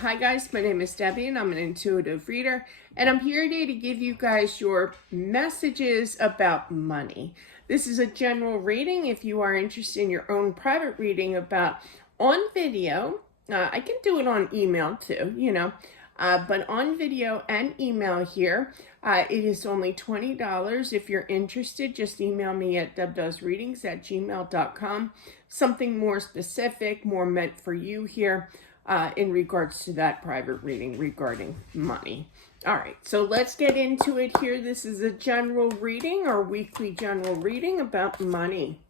Hi guys, my name is Debbie and I'm an intuitive reader, and I'm here today to give you guys your messages about money. This is a general reading. If you are interested in your own private reading about on video, I can do it on email too, but on video and email here, it is only $20. If you're interested, just email me at debdoesreadings@gmail.com. Something more specific, more meant for you here. In regards to that private reading regarding money. All right, so let's get into it here. This is a general reading, or weekly general reading about money.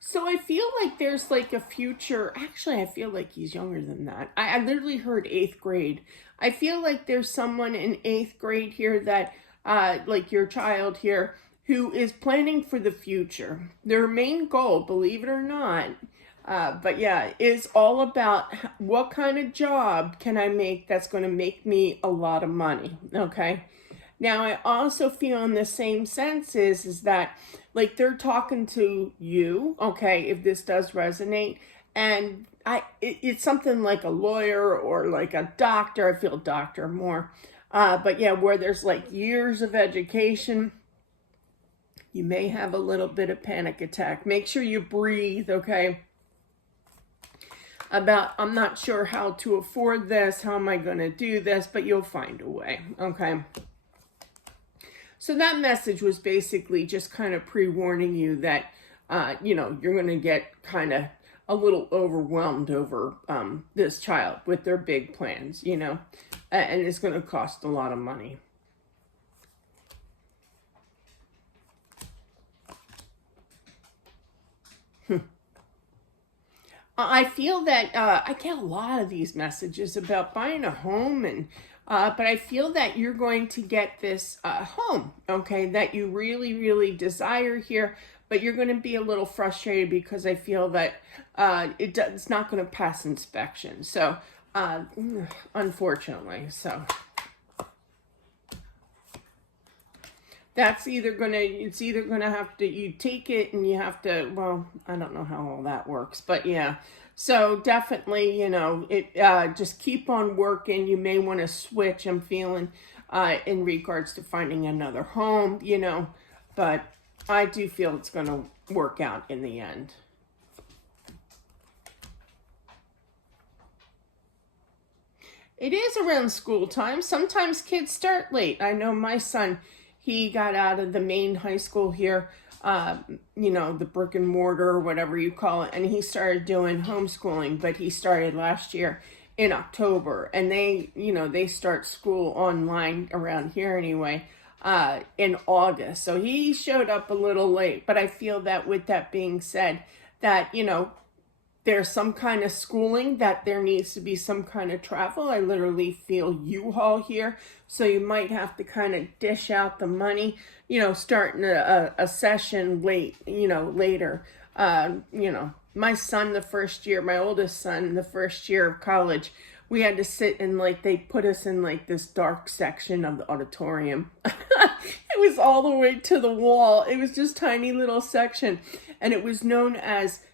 So I feel like there's like a future, actually I feel like he's younger than that. I literally heard 8th grade. I feel like there's someone in 8th grade here that, like your child here, who is planning for the future. Their main goal, believe it or not, but yeah, is all about what kind of job can I make that's going to make me a lot of money, okay? Now, I also feel in the same sense is that like they're talking to you, okay, if this does resonate, and it's something like a lawyer or like a doctor. I feel doctor more, but yeah, where there's like years of education. You may have a little bit of panic attack. Make sure you breathe, okay? I'm not sure how to afford this. How am I going to do this? But you'll find a way, okay? So that message was basically just kind of pre-warning you that, you're going to get kind of a little overwhelmed over this child with their big plans, and it's going to cost a lot of money. I feel that I get a lot of these messages about buying a home, and but I feel that you're going to get this home, okay, that you really, really desire here, but you're going to be a little frustrated because I feel that it's not going to pass inspection. So, unfortunately, so. It's either gonna have to, you take it and you have to, well, I don't know how all that works, but yeah. So definitely, just keep on working. You may want to switch, I'm feeling, in regards to finding another home, but I do feel it's going to work out in the end. It is around school time. Sometimes kids start late. I know my son, he got out of the main high school here, the brick and mortar or whatever you call it, and he started doing homeschooling, but he started last year in October, and they start school online around here anyway, in August. So he showed up a little late, but I feel that with that being said, that, there's some kind of schooling, that there needs to be some kind of travel. I literally feel U-Haul here. So you might have to kind of dish out the money, starting a session late, later. My son, my oldest son, the first year of college, we had to sit in, they put us in this dark section of the auditorium. It was all the way to the wall. It was just tiny little section, and it was known as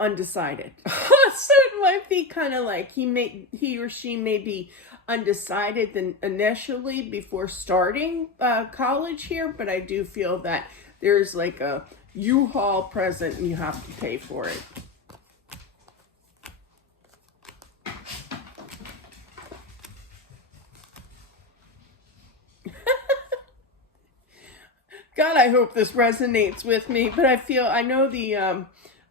undecided. So it might be kind of like he or she may be undecided than initially before starting college here, but I do feel that there's like a U-Haul present and you have to pay for it. God, I hope this resonates with me, but I know the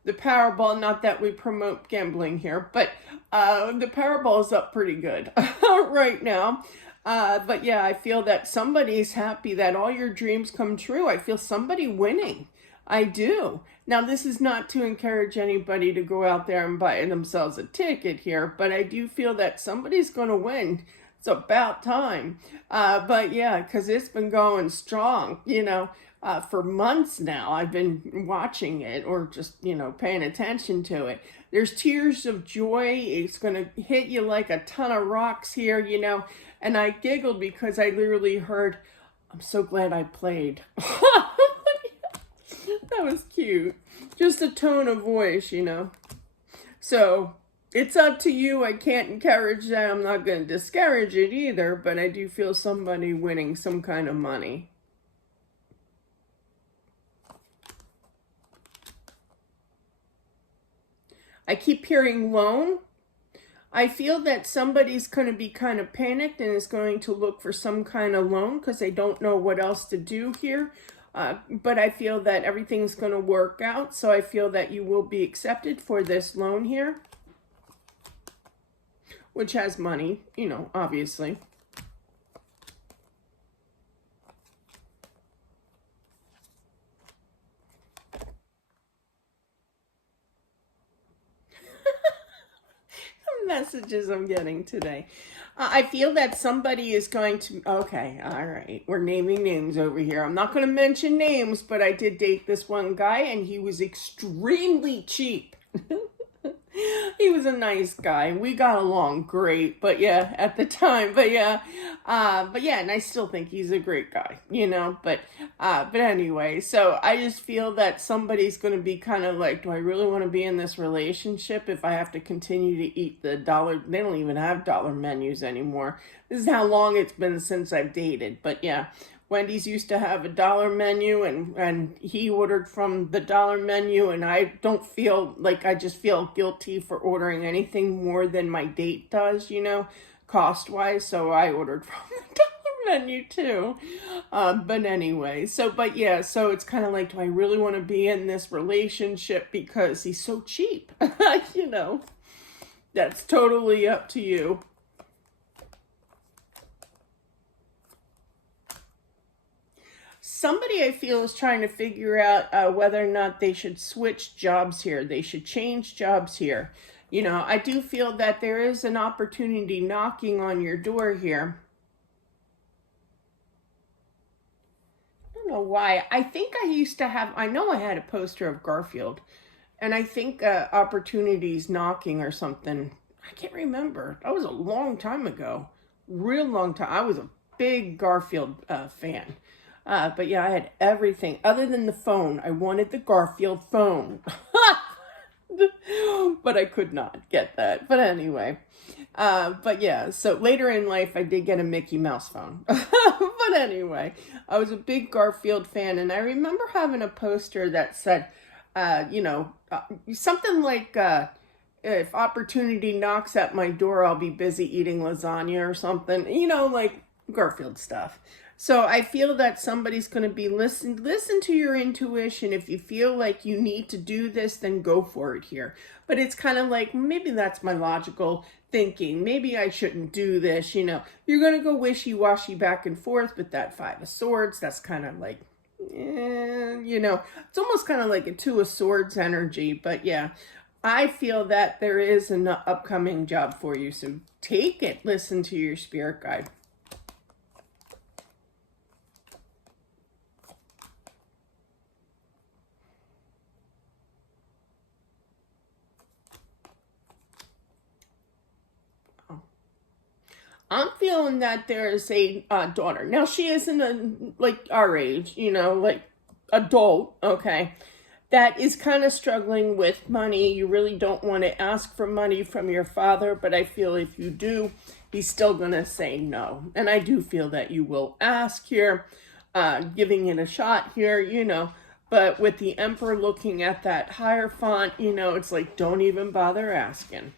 Powerball, not that we promote gambling here, but the Powerball is up pretty good right now. But yeah, I feel that somebody's happy that all your dreams come true. I feel somebody winning. I do. Now, this is not to encourage anybody to go out there and buy themselves a ticket here, but I do feel that somebody's going to win. It's about time. But yeah, because it's been going strong, for months now. I've been watching it, or just, paying attention to it. There's tears of joy. It's going to hit you like a ton of rocks here, And I giggled because I literally heard, "I'm so glad I played." That was cute. Just a tone of voice, you know. So it's up to you. I can't encourage that. I'm not going to discourage it either, but I do feel somebody winning some kind of money. I keep hearing loan. I feel that somebody's going to be kind of panicked and is going to look for some kind of loan because they don't know what else to do here. But I feel that everything's going to work out. So I feel that you will be accepted for this loan here, which has money, you know, obviously. Messages I'm getting today. I feel that somebody is going to, okay, all right, we're naming names over here. I'm not going to mention names, but I did date this one guy and he was extremely cheap. He was a nice guy. We got along great, but yeah, at the time, but yeah, and I still think he's a great guy, you know, but anyway, so I just feel that somebody's going to be kind of like, do I really want to be in this relationship if I have to continue to eat the dollar? They don't even have dollar menus anymore. This is how long it's been since I've dated, but yeah. Wendy's used to have a dollar menu and he ordered from the dollar menu, and I don't feel like, I just feel guilty for ordering anything more than my date does, you know, cost wise. So I ordered from the dollar menu too. But anyway, but yeah, so it's kind of like, do I really want to be in this relationship because he's so cheap? You know, that's totally up to you. Somebody I feel is trying to figure out whether or not they should switch jobs here. They should change jobs here. You know, I do feel that there is an opportunity knocking on your door here. I don't know why. I think I used to have, I know I had a poster of Garfield, and I think opportunities knocking or something. I can't remember. That was a long time ago. Real long time. I was a big Garfield fan. But yeah, I had everything other than the phone. I wanted the Garfield phone. But I could not get that. But anyway, but yeah, so later in life, I did get a Mickey Mouse phone. But anyway, I was a big Garfield fan, and I remember having a poster that said, you know, something like, if opportunity knocks at my door, I'll be busy eating lasagna or something, you know, like Garfield stuff. So I feel that somebody's going to be listen to your intuition. If you feel like you need to do this, then go for it here. But it's kind of like, maybe that's my logical thinking. Maybe I shouldn't do this, you know. You're going to go wishy-washy back and forth, but that Five of Swords, that's kind of like, you know, it's almost kind of like a Two of Swords energy. But yeah, I feel that there is an upcoming job for you. So take it. Listen to your spirit guide. I'm feeling that there is a daughter. Now, she isn't like our age, you know, like adult, okay, that is kind of struggling with money. You really don't want to ask for money from your father, but I feel if you do, he's still going to say no. And I do feel that you will ask here, giving it a shot here, you know. But with the Emperor looking at that Hierophant, you know, it's like, don't even bother asking.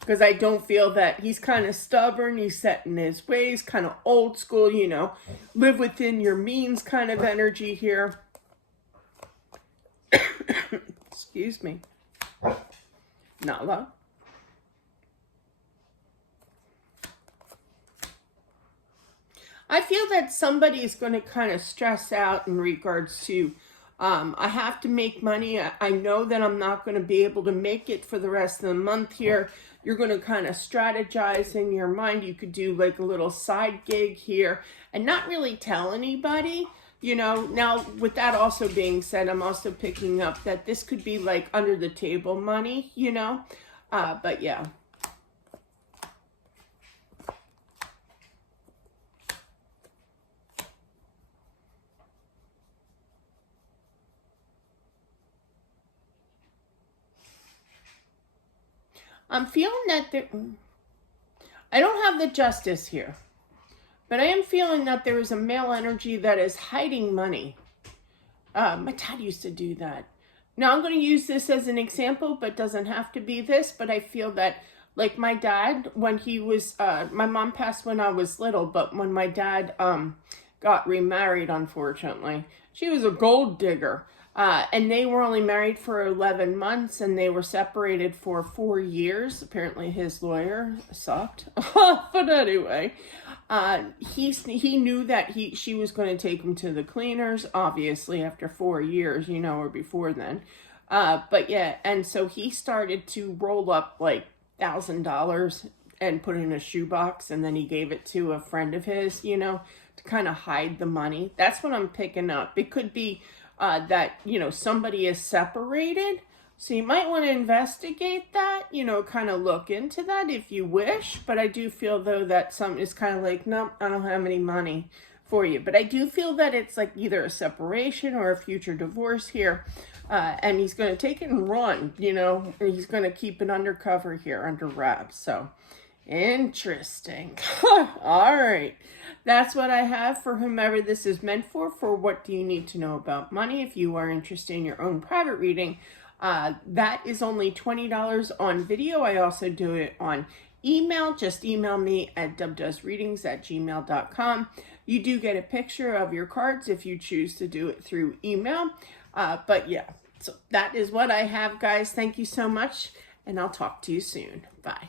Because I don't feel that he's kind of stubborn, he's set in his ways, kind of old school, you know, live within your means kind of energy here. Excuse me. Nala. I feel that somebody is going to kind of stress out in regards to, I have to make money. I know that I'm not going to be able to make it for the rest of the month here. You're going to kind of strategize in your mind. You could do like a little side gig here and not really tell anybody, you know. Now, with that also being said, I'm also picking up that this could be like under the table money, you know. But yeah. I'm feeling that I don't have the justice here, but I am feeling that there is a male energy that is hiding money. My dad used to do that. Now I'm going to use this as an example, but doesn't have to be this, but I feel that like my dad, when he was, my mom passed when I was little, but when my dad got remarried, unfortunately, she was a gold digger. And they were only married for 11 months and they were separated for 4 years. Apparently his lawyer sucked. But anyway, he knew that she was going to take him to the cleaners, obviously after 4 years, you know, or before then. But yeah, and so he started to roll up like $1,000 and put it in a shoebox, and then he gave it to a friend of his, you know, to kind of hide the money. That's what I'm picking up. It could be that, you know, somebody is separated. So you might want to investigate that, you know, kind of look into that if you wish. But I do feel, though, that some is kind of like, no, I don't have any money for you. But I do feel that it's like either a separation or a future divorce here. And he's going to take it and run, you know, and he's going to keep it undercover here, under wraps. So interesting. All right. That's what I have for whomever this is meant for what do you need to know about money. If you are interested in your own private reading, that is only $20 on video. I also do it on email. Just email me at dubdoesreadings@gmail.com. You do get a picture of your cards if you choose to do it through email. But yeah, so that is what I have, guys. Thank you so much, and I'll talk to you soon. Bye.